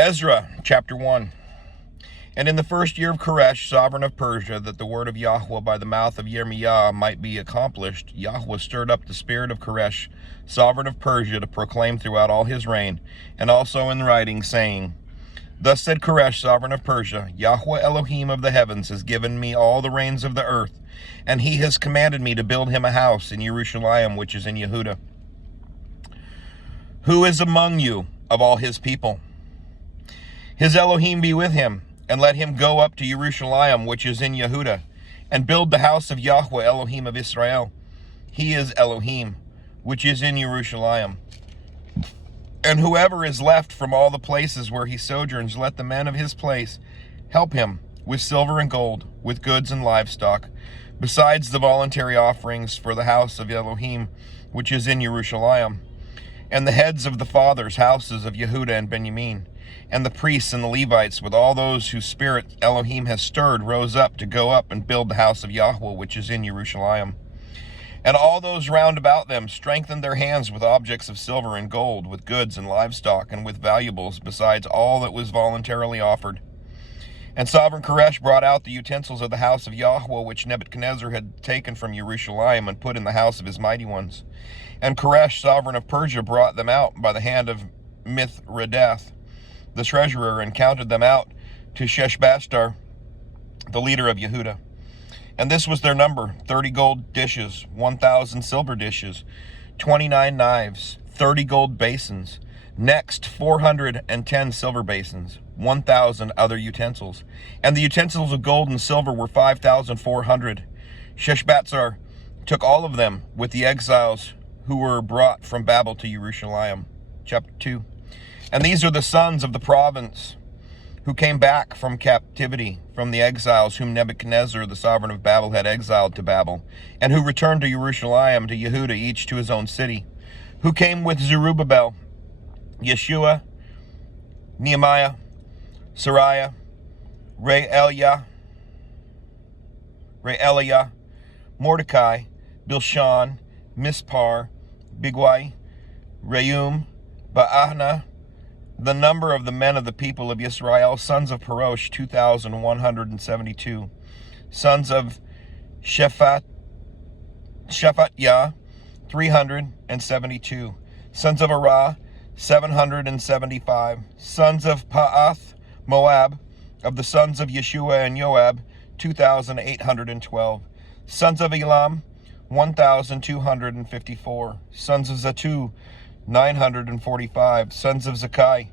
Ezra, chapter 1. And in the first year of Koresh, sovereign of Persia, that the word of Yahweh by the mouth of Yirmiah might be accomplished, Yahweh stirred up the spirit of Koresh, sovereign of Persia, to proclaim throughout all his reign, and also in writing, saying, Thus said Koresh, sovereign of Persia, Yahweh Elohim of the heavens has given me all the reins of the earth, and he has commanded me to build him a house in Jerusalem, which is in Yehuda. Who is among you of all his people? His Elohim be with him, and let him go up to Jerusalem, which is in Yehuda, and build the house of Yahweh Elohim of Israel. He is Elohim, which is in Jerusalem. And whoever is left from all the places where he sojourns, let the men of his place help him with silver and gold, with goods and livestock, besides the voluntary offerings for the house of Elohim, which is in Jerusalem. And the heads of the fathers' houses of Yehuda and Benjamin, and the priests and the Levites, with all those whose spirit Elohim has stirred, rose up to go up and build the house of Yahweh, which is in Jerusalem. And all those round about them strengthened their hands with objects of silver and gold, with goods and livestock, and with valuables, besides all that was voluntarily offered. And sovereign Koresh brought out the utensils of the house of Yahweh, which Nebuchadnezzar had taken from Jerusalem, and put in the house of his mighty ones. And Koresh, sovereign of Persia, brought them out by the hand of Mithredath, the treasurer, and counted them out to Sheshbazzar, the leader of Yehuda. And this was their number: 30 gold dishes, 1,000 silver dishes, 29 knives, 30 gold basins, next 410 silver basins, 1,000 other utensils. And the utensils of gold and silver were 5,400. Sheshbazzar took all of them with the exiles who were brought from Babel to Jerusalem. Chapter 2. And these are the sons of the province who came back from captivity from the exiles whom Nebuchadnezzar, the sovereign of Babel, had exiled to Babel, and who returned to Jerusalem, to Yehuda, each to his own city, who came with Zerubbabel, Yeshua, Nehemiah, Sariah, Re'eliah, Mordecai, Bilshan, Mispar, Bigwai, Reum, Baana. The number of the men of the people of Israel, sons of Parosh, 2,172. Sons of Shephatiyah, 372. Sons of Arah, 775. Sons of Pa'ath, Moab, of the sons of Yeshua and Joab, 2,812. Sons of Elam, 1,254. Sons of Zatu, 945. Sons of Zakai,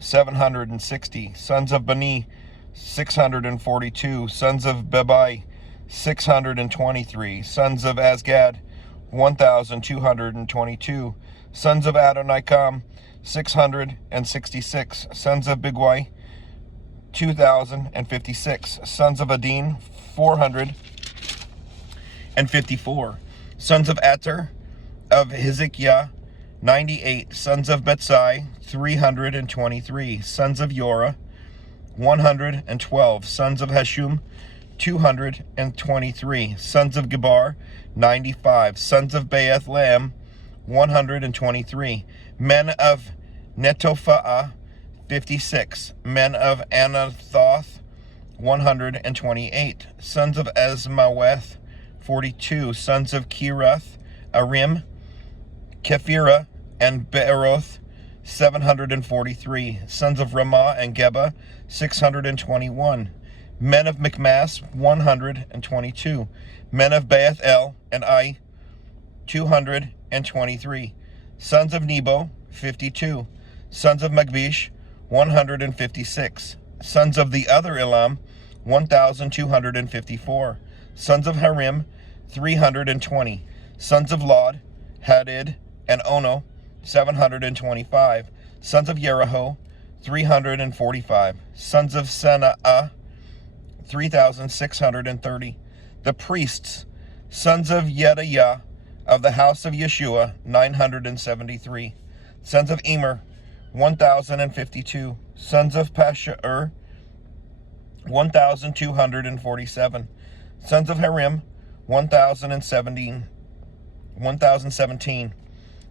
760. Sons of Bani, 642. Sons of Bebai, 623. Sons of Azgad, 1,222. Sons of Adonikam, 666. Sons of Bigwai, 2,056. Sons of Adin, 454. Sons of Ater, of Hezekiah, 98. Sons of Betsai, 323. Sons of Yorah, 112. Sons of Hashum, 223. Sons of Gebar, 95. Sons of Bethlehem, 123. Men of Netophah, 56. Men of Anathoth, 128. Sons of Asmaweth, 42. Sons of Kirath, Arim, Kephirah, and Beeroth, 743. Sons of Ramah and Geba, 621. Men of Michmas, 122. Men of Beth El and Ai, 223. Sons of Nebo, 52. Sons of Magbish, 156. Sons of the other Elam, 1,254. Sons of Harim, 320. Sons of Lod, Hadid, and Ono, 725. Sons of Jericho, 345. Sons of Senaa, 3,630. The priests, sons of Yedaiah, of the house of Yeshua, 973. Sons of Emer, 1,052. Sons of Pashur, 1,247. Sons of Harim, 1,017.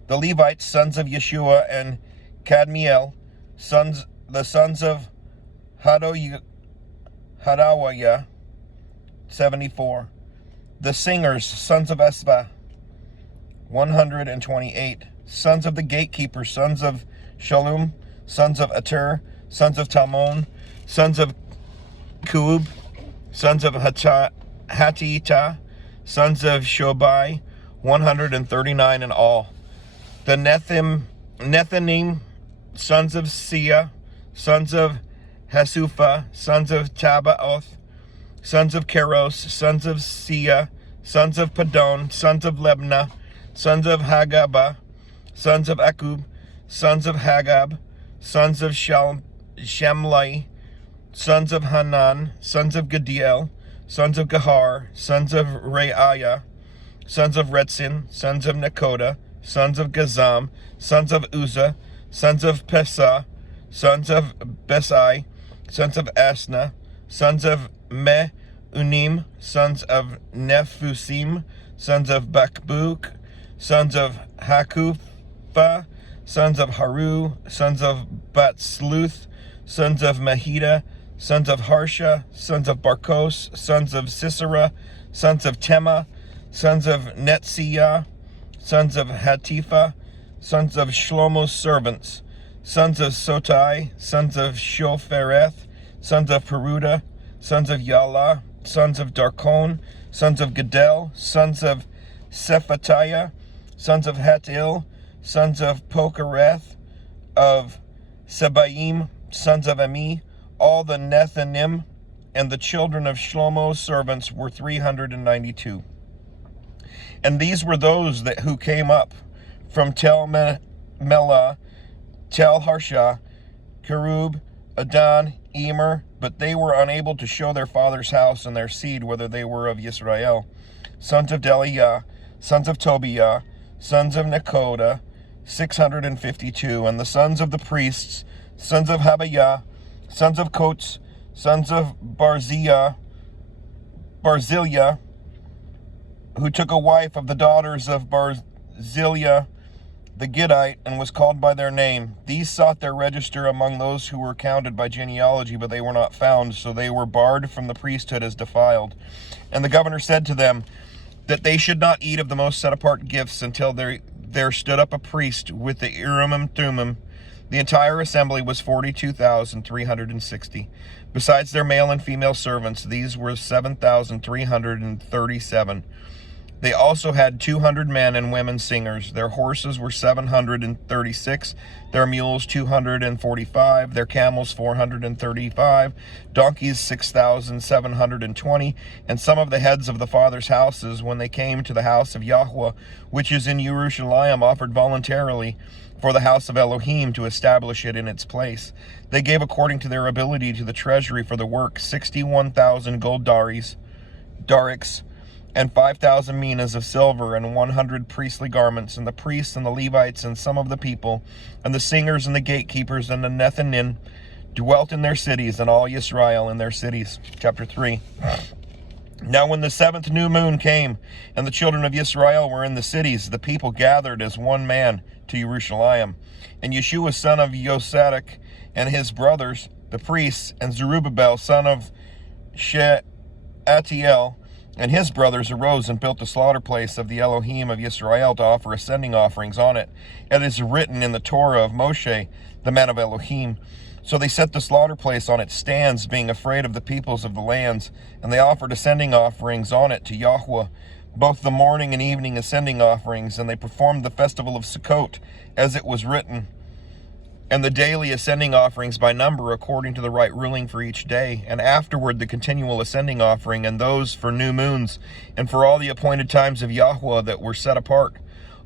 The Levites, sons of Yeshua and Kadmiel, sons the sons of Hadawaya, 74. The singers, sons of Ezra, 128. Sons of the gatekeepers, sons of Shalom, sons of Ater, sons of Talmon, sons of Kub, sons of Hatita, sons of Shobai, 139 in all. The Nethanim, sons of Sia, sons of Hasufa, sons of Tabaoth, sons of Keros, sons of Sia, sons of Padon, sons of Lebna, sons of Hagaba, sons of Akub, sons of Hagab, sons of Shamlai, sons of Hanan, sons of Gadiel, sons of Gahar, sons of Reaiah, sons of Retzin, sons of Nakoda, sons of Gazam, sons of Uzzah, sons of Pesah, sons of Besai, sons of Asna, sons of Unim, sons of Nephusim, sons of Bakbuk, sons of Hakufa, sons of Haru, sons of Batsluth, sons of Mahida, sons of Harsha, sons of Barkos, sons of Sisera, sons of Tema, sons of Netziah, sons of Hatifa, sons of Shlomo's servants, sons of Sotai, sons of Shophereth, sons of Peruda, sons of Yala, sons of Darkon, sons of Gedel, sons of Sephatiah, sons of Hatil, sons of Pokereth, of Sebaim, sons of Ami. All the Nethanim and the children of Shlomo's servants were 392. And these were those who came up from Tel Melah, Tel Harsha, Kerub, Adan, Emer, but they were unable to show their father's house and their seed, whether they were of Yisrael. Sons of Deliah, sons of Tobiah, sons of Nekoda, 652. And the sons of the priests, sons of Habayah, sons of Kots, sons of Barzillai, who took a wife of the daughters of Barzillai the Gittite, and was called by their name. These sought their register among those who were counted by genealogy, but they were not found, so they were barred from the priesthood as defiled. And the governor said to them that they should not eat of the most set-apart gifts until there stood up a priest with the Urim and Thummim. The entire assembly was 42,360. Besides their male and female servants, these were 7,337. They also had 200 men and women singers. Their horses were 736, their mules 245, their camels 435, donkeys 6,720, and some of the heads of the fathers' houses, when they came to the house of Yahweh, which is in Jerusalem, offered voluntarily for the house of Elohim to establish it in its place. They gave according to their ability to the treasury for the work 61,000 gold darics, and 5,000 minas of silver, and 100 priestly garments. And the priests and the Levites and some of the people, and the singers and the gatekeepers and the Nethanim dwelt in their cities, and all Yisrael in their cities. Chapter 3. Now when the 7th new moon came, and the children of Yisrael were in the cities, the people gathered as one man to Jerusalem. And Yeshua son of Yosadak and his brothers, the priests, and Zerubbabel son of Shealtiel, and his brothers arose and built the slaughter place of the Elohim of Yisrael to offer ascending offerings on it. It is written in the Torah of Moshe, the man of Elohim. So they set the slaughter place on its stands, being afraid of the peoples of the lands, and they offered ascending offerings on it to Yahweh, both the morning and evening ascending offerings, and they performed the festival of Sukkot, as it was written, and the daily ascending offerings by number according to the right ruling for each day, and afterward the continual ascending offering, and those for new moons, and for all the appointed times of Yahweh that were set apart,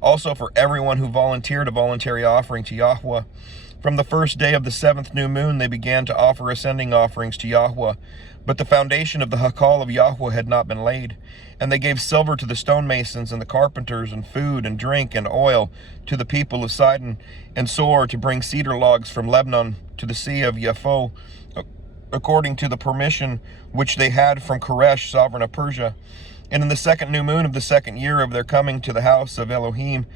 also for everyone who volunteered a voluntary offering to Yahweh. From the first day of the 7th new moon they began to offer ascending offerings to Yahweh, but the foundation of the Hakal of Yahweh had not been laid. And they gave silver to the stonemasons and the carpenters, and food and drink and oil to the people of Sidon, and Sor to bring cedar logs from Lebanon to the sea of Yapho, according to the permission which they had from Koresh, sovereign of Persia. And in the 2nd new moon of the 2nd year of their coming to the house of Elohim,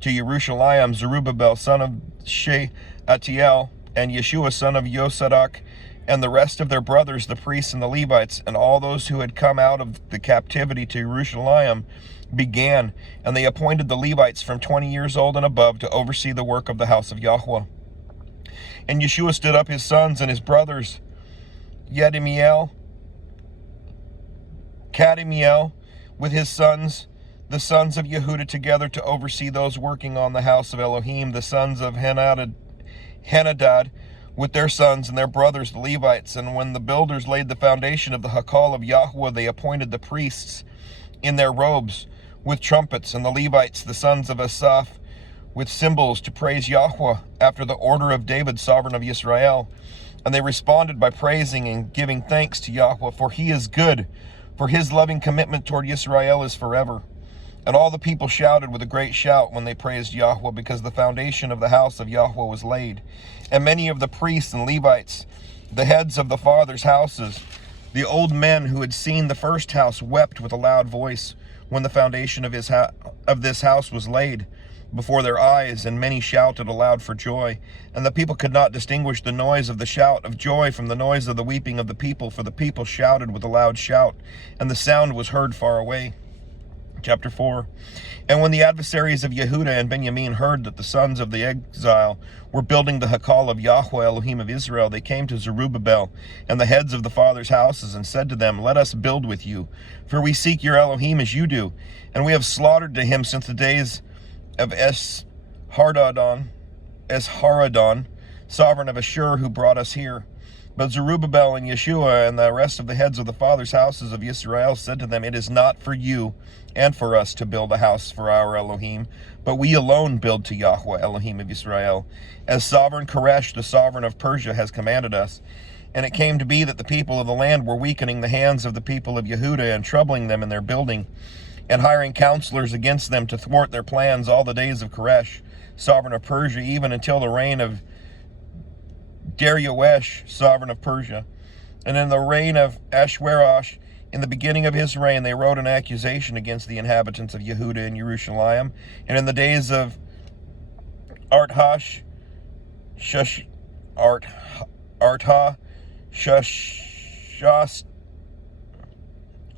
to Jerusalem, Zerubbabel son of Shealtiel and Yeshua son of Yosadak, and the rest of their brothers, the priests and the Levites, and all those who had come out of the captivity to Jerusalem began, and they appointed the Levites from 20 years old and above to oversee the work of the house of Yahweh. And Yeshua stood up his sons and his brothers, Kadmiel, with his sons, the sons of Yehuda, together to oversee those working on the house of Elohim, the sons of Henadad, with their sons and their brothers, the Levites. And when the builders laid the foundation of the Hakal of Yahweh, they appointed the priests in their robes with trumpets, and the Levites, the sons of Asaph, with cymbals to praise Yahweh after the order of David, sovereign of Israel. And they responded by praising and giving thanks to Yahweh, for he is good, for his loving commitment toward Israel is forever. And all the people shouted with a great shout when they praised Yahweh, because the foundation of the house of Yahweh was laid. And many of the priests and Levites, the heads of the fathers' houses, the old men who had seen the first house, wept with a loud voice when the foundation of this house was laid before their eyes, and many shouted aloud for joy. And the people could not distinguish the noise of the shout of joy from the noise of the weeping of the people, for the people shouted with a loud shout, and the sound was heard far away. Chapter 4. And when the adversaries of Yehuda and Benjamin heard that the sons of the exile were building the Hakal of Yahweh Elohim of Israel, they came to Zerubbabel and the heads of the fathers' houses, and said to them, Let us build with you, for we seek your Elohim as you do, and we have slaughtered to him since the days of Esarhaddon, sovereign of Ashur, who brought us here. But Zerubbabel and Yeshua and the rest of the heads of the fathers' houses of Israel said to them, It is not for you and for us to build a house for our Elohim, but we alone build to Yahweh Elohim of Israel, as sovereign Koresh, the sovereign of Persia, has commanded us. And it came to be that the people of the land were weakening the hands of the people of Yehuda and troubling them in their building, and hiring counselors against them to thwart their plans all the days of Koresh, sovereign of Persia, even until the reign of Darius, sovereign of Persia. And in the reign of Ashwerosh, in the beginning of his reign, they wrote an accusation against the inhabitants of Yehuda and Jerusalem. And in the days of Artashasta,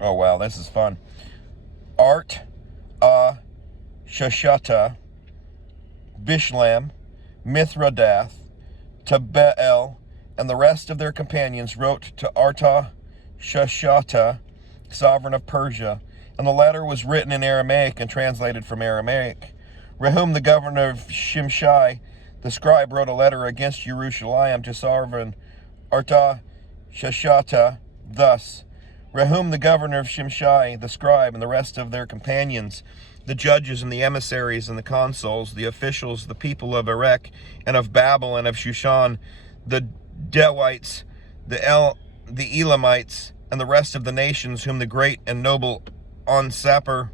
oh wow, this is fun. Shashata, Bishlam, Mithridath, Tabeel, and the rest of their companions wrote to Artashasta, sovereign of Persia, and the letter was written in Aramaic and translated from Aramaic. Rehum, the governor of Shimshai, the scribe, wrote a letter against Jerusalem to sovereign Artashasta thus: Rehum, the governor of Shimshai, the scribe, and the rest of their companions, the judges and the emissaries and the consuls, the officials, the people of Erech and of Babel and of Shushan, the Dewites, the Elamites, and the rest of the nations whom the great and noble Osnapper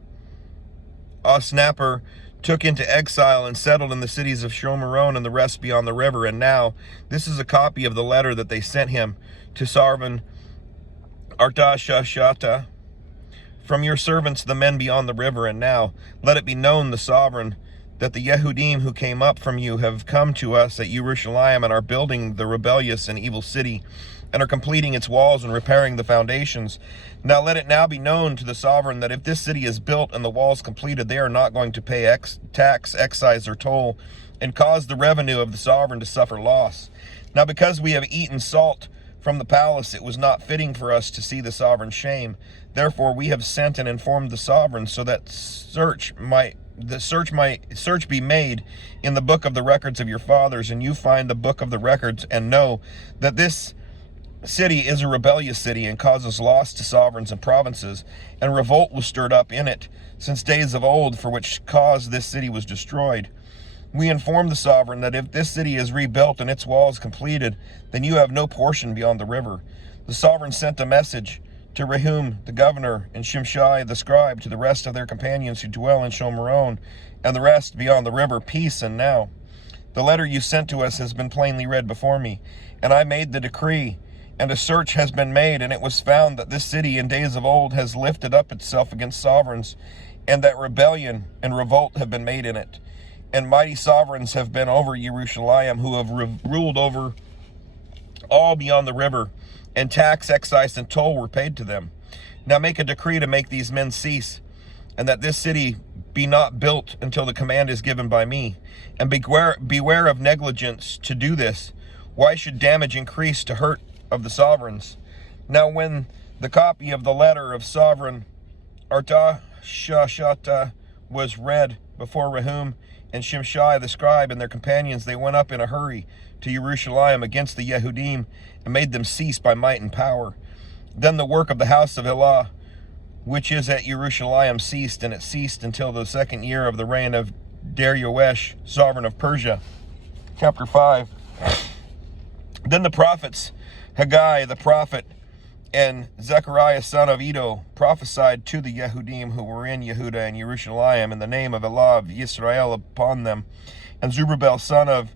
took into exile and settled in the cities of Shomeron and the rest beyond the river. And now, this is a copy of the letter that they sent him to sovereign Artashasta, from your servants the men beyond the river. And now, let it be known, the sovereign, that the Yehudim who came up from you have come to us at Jerusalem and are building the rebellious and evil city, and are completing its walls and repairing the foundations. Now let it now be known to the sovereign that if this city is built and the walls completed, they are not going to pay tax, excise, or toll, and cause the revenue of the sovereign to suffer loss. Now because we have eaten salt from the palace, it was not fitting for us to see the sovereign's shame. Therefore we have sent and informed the sovereign, so that search be made in the book of the records of your fathers, and you find the book of the records, and know that this city is a rebellious city and causes loss to sovereigns and provinces, and revolt was stirred up in it since days of old, for which cause this city was destroyed. We inform the sovereign that if this city is rebuilt and its walls completed, then you have no portion beyond the river. The sovereign sent a message to Rehum the governor and Shimshai the scribe, to the rest of their companions who dwell in Shomeron and the rest beyond the river, peace. And now the letter you sent to us has been plainly read before me, and I made the decree, and a search has been made, and it was found that this city in days of old has lifted up itself against sovereigns, and that rebellion and revolt have been made in it. and mighty sovereigns have been over Jerusalem, who have ruled over all beyond the river, and tax, excise, and toll were paid to them. Now make a decree to make these men cease, and that this city be not built until the command is given by me. And beware of negligence to do this. Why should damage increase to hurt of the sovereigns? Now when the copy of the letter of sovereign Artashashata was read before Rehum and Shimshai the scribe and their companions, they went up in a hurry to Jerusalem against the Yehudim and made them cease by might and power. Then the work of the house of Elah, which is at Jerusalem, ceased, and it ceased until the 2nd year of the reign of Darius, sovereign of Persia. Chapter 5. Then the prophets, Haggai the prophet, and Zechariah son of Iddo prophesied to the Yehudim who were in Yehuda and Jerusalem in the name of Elah of Israel upon them. And Zerubbabel son of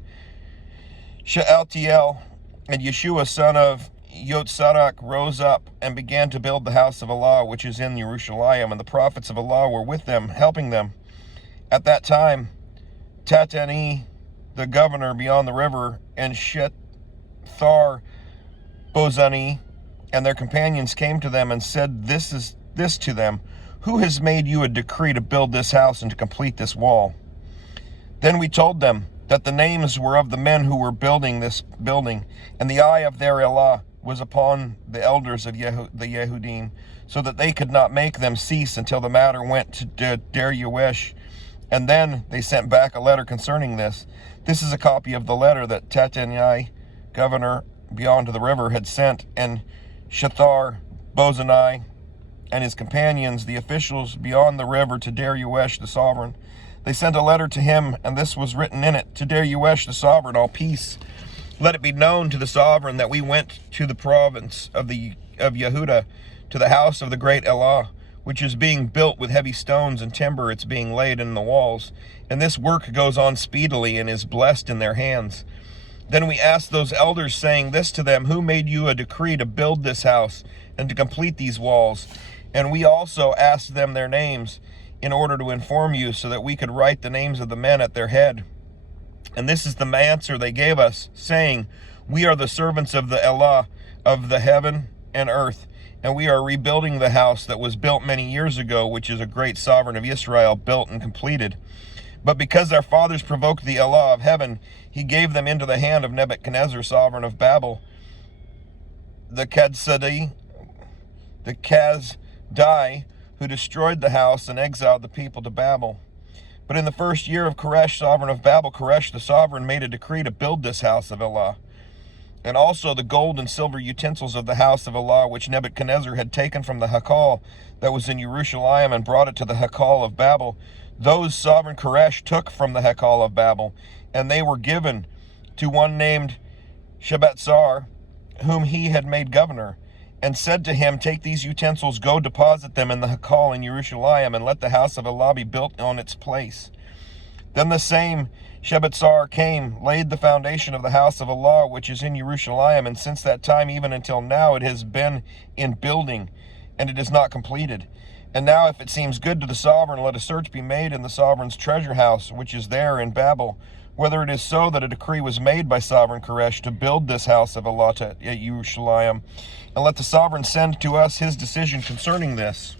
Shealtiel and Yeshua son of Yotzadak rose up and began to build the house of Allah, which is in Jerusalem, and the prophets of Allah were with them, helping them. At that time, Tatani, the governor beyond the river, and Shethar Bozani and their companions came to them and said this to them: Who has made you a decree to build this house and to complete this wall? Then we told them that the names were of the men who were building this building, and the eye of their Allah was upon the elders of the Yehudim, so that they could not make them cease until the matter went to Darius. And then they sent back a letter concerning this. This is a copy of the letter that Tattenai, governor beyond the river, had sent, and Shethar Bozani and his companions, the officials beyond the river, to Darius the sovereign. They sent a letter to him, and this was written in it: To Darius the sovereign, all peace. Let it be known to the sovereign that we went to the province of Yehuda, to the house of the great Elah, which is being built with heavy stones and timber. It's being laid in the walls, and this work goes on speedily and is blessed in their hands. Then we asked those elders, saying this to them: Who made you a decree to build this house and to complete these walls? And we also asked them their names, in order to inform you, so that we could write the names of the men at their head. And this is the answer they gave us, saying: We are the servants of the Elah of the heaven and earth, and we are rebuilding the house that was built many years ago, which is a great sovereign of Israel, built and completed. But because our fathers provoked the Elah of heaven, he gave them into the hand of Nebuchadnezzar, sovereign of Babel, the Kazdi, who destroyed the house and exiled the people to Babel. But in the 1st year of Koresh, sovereign of Babel, Koresh the sovereign made a decree to build this house of Elah, and also the gold and silver utensils of the house of Elah, which Nebuchadnezzar had taken from the Hakal that was in Jerusalem and brought it to the Hakal of Babel. Those sovereign Koresh took from the Hakal of Babel, and they were given to one named Shebetzar, whom he had made governor, and said to him, Take these utensils, go deposit them in the Hakal in Jerusalem, and let the house of Elah be built on its place. Then the same Shebetzar came, laid the foundation of the house of Elah, which is in Jerusalem, and since that time even until now it has been in building, and it is not completed. And now if it seems good to the sovereign, let a search be made in the sovereign's treasure house, which is there in Babel, whether it is so that a decree was made by sovereign Koresh to build this house of Elah at Jerusalem, and let the sovereign send to us his decision concerning this.